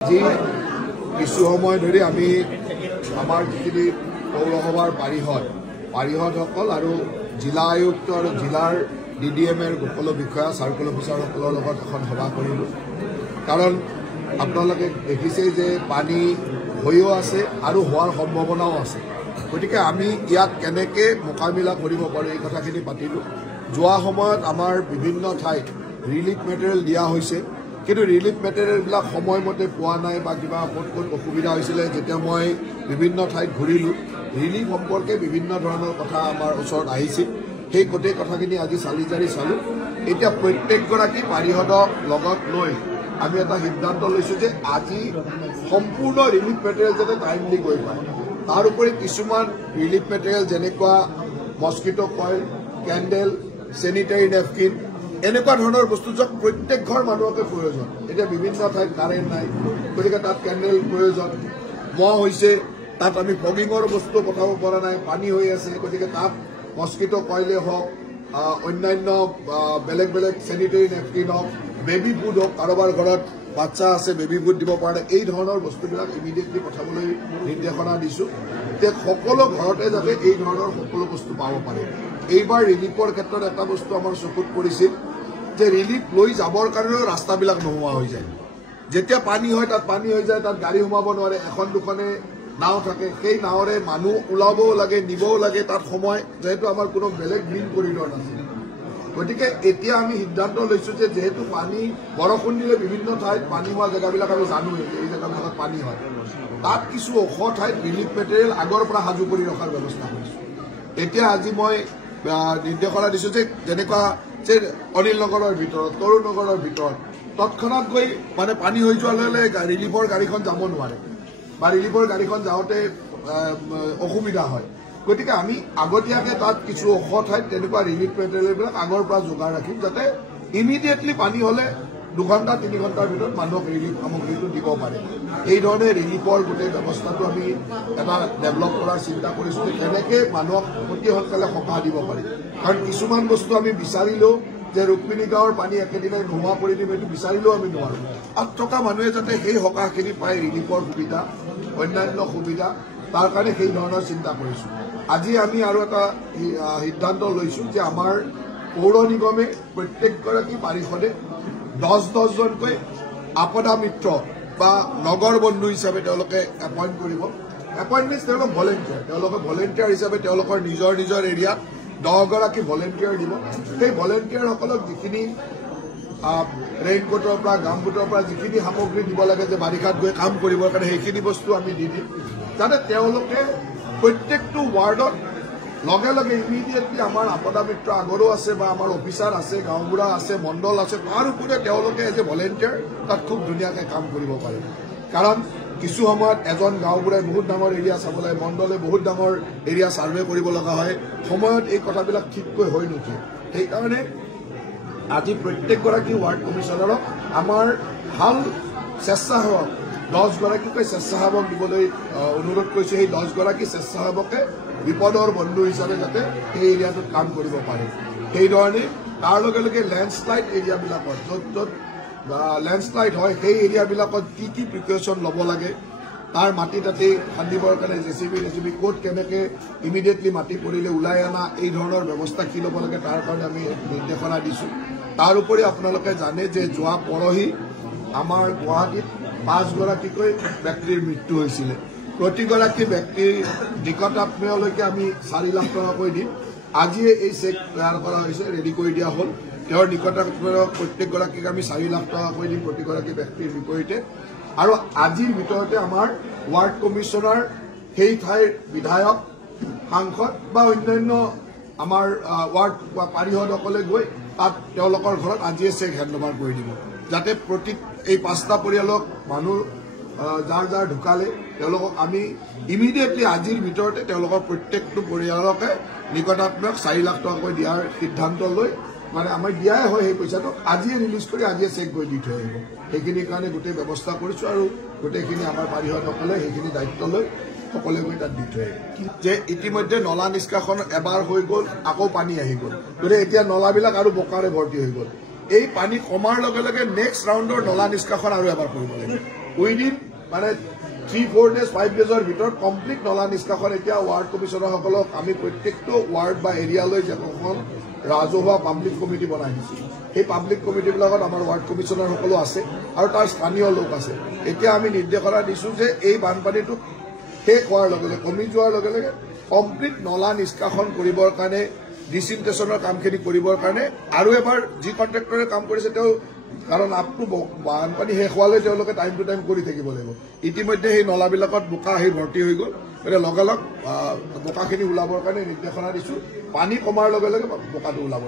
আজি কিছু সময় ধৰি আমি আমাৰ যিখিনি পৌৰসভাৰ পাৰিষদসকল আৰু জিলা আয়ুক্ত আৰু জিলাৰ DDMৰ সকলো বিষয়া চাৰ্কল অফিচাৰসকলৰ লগত এখন সভা কৰিলোঁ। কাৰণ আপোনালোকে দেখিছেই যে পানী হৈও আছে আৰু হোৱাৰ সম্ভাৱনাও আছে। গতিকে আমি ইয়াত কেনেকৈ মোকাবিলা কৰিব পাৰোঁ এই কথাখিনি পাতিলোঁ। যোৱা সময়ত আমাৰ বিভিন্ন ঠাইত ৰিলিফ মেটেৰিয়েল দিয়া হৈছে, কিন্তু ৰিলিফ মেটেৰিয়েলবিলাক সময়মতে পোৱা নাই বা কিবা ক'ত অসুবিধা হৈছিলে। যেতিয়া মই বিভিন্ন ঠাইত ঘূৰিলোঁ, ৰিলিফ সম্পৰ্কে বিভিন্ন ধৰণৰ কথা আমাৰ ওচৰত আহিছিল। সেই গোটেই কথাখিনি আজি চালি জাৰি চালোঁ। এতিয়া প্ৰত্যেকগৰাকী পাৰিষদক লগত লৈ আমি এটা সিদ্ধান্ত লৈছোঁ যে আজি সম্পূৰ্ণ ৰিলিফ মেটেৰিয়েল যাতে টাইমলি গৈ পায়। তাৰ উপৰি কিছুমান ৰিলিফ মেটেৰিয়েল যেনেকুৱা মস্কিটো কইল, কেণ্ডেল, চেনিটাৰী নেপকিন, এনেকুৱা ধৰণৰ বস্তু য'ত প্ৰত্যেক ঘৰ মানুহকে প্ৰয়োজন। এতিয়া বিভিন্ন ঠাইত কাৰেণ্ট নাই, গতিকে তাত কেণ্ডেল প্ৰয়োজন। মহ হৈছে, তাত আমি ফগিঙৰ বস্তু পঠাব পৰা নাই, পানী হৈ আছে, গতিকে তাত মস্কিটো কইলে হওক, অন্যান্য বেলেগ বেলেগ চেনিটাৰী নেপকিন হওক, বেবী ফুড হওক, কাৰোবাৰ ঘৰত বাচ্চা আছে বেবী ফুড দিব পৰা নাই, এই ধৰণৰ বস্তুবিলাক ইমিডিয়েটলি পঠাবলৈ নিৰ্দেশনা দিছোঁ যে সকলো ঘৰতে যাতে এই ধৰণৰ সকলো বস্তু পাব পাৰে। এইবাৰ ৰিলিফৰ ক্ষেত্ৰত এটা বস্তু আমাৰ চকুত পৰিছিল যে ৰিলিফ লৈ যাবৰ কাৰণেও ৰাস্তাবিলাক নোহোৱা হৈ যায়। যেতিয়া পানী হয় তাত পানী হৈ যায়, তাত গাড়ী সোমাব নোৱাৰে, এখন দুখনে নাও থাকে, সেই নাৱৰে মানুহ ওলাবও লাগে, নিবও লাগে। তাত সময় যিহেতু আমাৰ কোনো বেলেগ গ্ৰীণ কৰিডৰ নাছিল, গতিকে এতিয়া আমি সিদ্ধান্ত লৈছোঁ যে যিহেতু পানী বৰষুণ দিলে বিভিন্ন ঠাইত পানী হোৱা জেগাবিলাক আমি জানোৱেই, এই জেগাবিলাকত পানী হয়, তাত কিছু ওখ ঠাইত ৰিলিফ মেটেৰিয়েল আগৰ পৰা সাজু কৰি ৰখাৰ ব্যৱস্থা কৰিছোঁ। এতিয়া আজি মই নিৰ্দেশনা দিছোঁ যে যেনেকুৱা যে অনিল নগৰৰ ভিতৰত, তৰুণ নগৰৰ ভিতৰত তৎক্ষণাৎ গৈ মানে পানী হৈ যোৱাৰ লগে লগে ৰিলিফৰ গাড়ীখন যাব নোৱাৰে বা ৰিলিফৰ গাড়ীখন যাওঁতে অসুবিধা হয়। গতিকে আমি আগতীয়াকৈ তাত কিছু ওখ ঠাইত তেনেকুৱা ৰিলিফ মেটেৰিয়েলবিলাক আগৰ পৰা যোগাৰ ৰাখিম, যাতে ইমিডিয়েটলি পানী হ'লে 2 ঘণ্টা 3 ঘণ্টাৰ ভিতৰত মানুহক ৰিলিফ সামগ্ৰীটো দিব পাৰে। এইধৰণে ৰিলিফৰ গোটেই ব্যৱস্থাটো আমি এটা ডেভেলপ কৰাৰ চিন্তা কৰিছোঁ যে কেনেকৈ মানুহক অতি সোনকালে সকাহ দিব পাৰি। কাৰণ কিছুমান বস্তু আমি বিচাৰিলেও যে ৰুক্মিণী গাঁৱৰ পানী একেদিনাই নোহোৱা কৰি দিম, এইটো বিচাৰিলেও আমি নোৱাৰোঁ। তাত থকা মানুহে যাতে সেই সকাহখিনি পায়, ৰিলিফৰ সুবিধা, অন্যান্য সুবিধা, তাৰ কাৰণে সেই ধৰণৰ চিন্তা কৰিছোঁ। আজি আমি আৰু এটা সিদ্ধান্ত লৈছোঁ যে আমাৰ পৌৰ নিগমে প্ৰত্যেকগৰাকী পাৰিষদে 10 জনকৈ আপদা মিত্ৰ বা নগৰ বন্ধু হিচাপে তেওঁলোকে এপইণ্ট কৰিব। এপইণ্ট মিনছ তেওঁলোক ভলেণ্টিয়াৰ, তেওঁলোকে ভলেণ্টিয়াৰ হিচাপে তেওঁলোকৰ নিজৰ নিজৰ এৰিয়াত 10 গৰাকী ভলেণ্টিয়াৰ দিব। সেই ভলেণ্টিয়াৰসকলক যিখিনি ৰেইনকোটৰ পৰা, গামবুটৰ পৰা যিখিনি সামগ্ৰী দিব লাগে যে বাৰিষাত গৈ কাম কৰিবৰ কাৰণে, সেইখিনি বস্তু আমি দি দিম, যাতে তেওঁলোকে প্ৰত্যেকটো ৱাৰ্ডত লগে লগে ইমিডিয়েটলি আমাৰ আপদা মিত্ৰ আগৰো আছে বা আমাৰ অফিচাৰ আছে, গাঁওবুঢ়া আছে, মণ্ডল আছে, তাৰ উপৰি তেওঁলোকে এজ এ ভলেণ্টিয়াৰ তাত খুব ধুনীয়াকৈ কাম কৰিব পাৰে। কাৰণ কিছু সময়ত এজন গাঁওবুঢ়াই বহুত ডাঙৰ এৰিয়া চাব লাগে, মণ্ডলে বহুত ডাঙৰ এৰিয়া ছাৰ্ভে কৰিব লগা হয়, সময়ত এই কথাবিলাক ঠিককৈ হৈ নুঠে। সেইকাৰণে আজি প্ৰত্যেকগৰাকী ৱাৰ্ড কমিশ্যনাৰক আমাৰ ভাল স্বেচ্ছাসেৱক 10 গৰাকীকৈ স্বেচ্ছাসেৱক দিবলৈ অনুৰোধ কৰিছোঁ। সেই 10 গৰাকী স্বেচ্ছাসেৱকে বিপদৰ বন্ধু হিচাপে যাতে সেই এৰিয়াটোত কাম কৰিব পাৰে। সেইধৰণে তাৰ লগে লগে লেণ্ডশ্লাইড এৰিয়াবিলাকত য'ত য'ত লেণ্ডশ্লাইড হয় সেই এৰিয়াবিলাকত কি কি প্ৰিকশ্যন ল'ব লাগে, তাৰ মাটি তাতি খান্দিবৰ কাৰণে জেচিবি ক'ত কেনেকৈ ইমিডিয়েটলি মাটি পৰিলে ওলাই অনা, এই ধৰণৰ ব্যৱস্থা কি ল'ব লাগে তাৰ কাৰণে আমি নিৰ্দেশনা দিছোঁ। তাৰ উপৰি আপোনালোকে জানে যে যোৱা পৰহি আমাৰ গুৱাহাটীত 5 গৰাকীকৈ ব্যক্তিৰ মৃত্যু হৈছিলে। প্ৰতিগৰাকী ব্যক্তিৰ নিকটাত্মীয়লৈকে আমি 4 লাখ টকাকৈ দিম। আজিয়ে এই চেক তৈয়াৰ কৰা হৈছে, ৰেডি কৰি দিয়া হ'ল। তেওঁৰ নিকটাত্মীয় প্ৰত্যেকগৰাকীক আমি 4 লাখ টকাকৈ দিম প্ৰতিগৰাকী ব্যক্তিৰ বিপৰীতে। আৰু আজিৰ ভিতৰতে আমাৰ ৱাৰ্ড কমিশ্যনাৰ, সেই ঠাইৰ বিধায়ক, সাংসদ বা অন্যান্য আমাৰ ৱাৰ্ড বা পাৰিষদসকলে গৈ তাত তেওঁলোকৰ ঘৰত আজিয়ে চেক হেণ্ডঅভাৰ কৰি দিব, যাতে এই 5টা পৰিয়ালক মানুহ যাৰ যাৰ ঢুকালে তেওঁলোকক আমি ইমিডিয়েটলি আজিৰ ভিতৰতে তেওঁলোকৰ প্ৰত্যেকটো পৰিয়ালকে নিকটাত্মীয়ক 4 লাখ টকাকৈ দিয়াৰ সিদ্ধান্ত লৈ, মানে আমাৰ দিয়াই হয় সেই পইচাটো, আজিয়ে ৰিলিজ কৰি আজিয়ে চেক গৈ দি থৈ আহিব। সেইখিনিৰ কাৰণে গোটেই ব্যৱস্থা কৰিছোঁ আৰু গোটেইখিনি আমাৰ পাৰিষদসকলে সেইখিনি দায়িত্ব লৈ সকলোৱে গৈ তাত দি থৈ আহিব। যে ইতিমধ্যে নলা নিষ্কাশন এবাৰ হৈ গ'ল, আকৌ পানী আহি গ'ল, গতিকে এতিয়া নলাবিলাক আৰু বোকাৰে ভৰ্তি হৈ গ'ল। এই পানী কমাৰ লগে লগে নেক্সট ৰাউণ্ডৰ নলা নিষ্কাশন আৰু এবাৰ কৰিব লাগিব। উইদিন মানে 3-4 days 5 daysৰ ভিতৰত কমপ্লিট নলা নিষ্কাশন এতিয়া ৱাৰ্ড কমিশ্যনাৰসকলক আমি প্ৰত্যেকটো ৱাৰ্ড বা এৰিয়ালৈ এখন ৰাজহুৱা পাব্লিক কমিটি বনাই দিছো। সেই পাব্লিক কমিটিবিলাকত আমাৰ ৱাৰ্ড কমিশ্যনাৰসকলো আছে আৰু তাৰ স্থানীয় লোক আছে। এতিয়া আমি নিৰ্দেশনা দিছো যে এই বানপানীটো শেষ হোৱাৰ লগে লগে কমি যোৱাৰ লগে লগে কমপ্লিট নলা নিষ্কাশন কৰিবৰ কাৰণে ডিচিনটেশ্যনৰ কামখিনি কৰিবৰ কাৰণে আৰু এবাৰ যি কণ্ট্ৰেক্টৰে কাম কৰিছে তেওঁ কাৰণ আপটো বানপানী শেষ হোৱালৈ তেওঁলোকে টাইম টু টাইম কৰি থাকিব লাগিব। ইতিমধ্যে সেই নলাবিলাকত বোকা আহি ভৰ্তি হৈ গ'ল। এতিয়া লগালগ বোকাখিনি ওলাবৰ কাৰণে নিৰ্দেশনা দিছো। পানী কমাৰ লগে লগে বোকাটো ওলাব।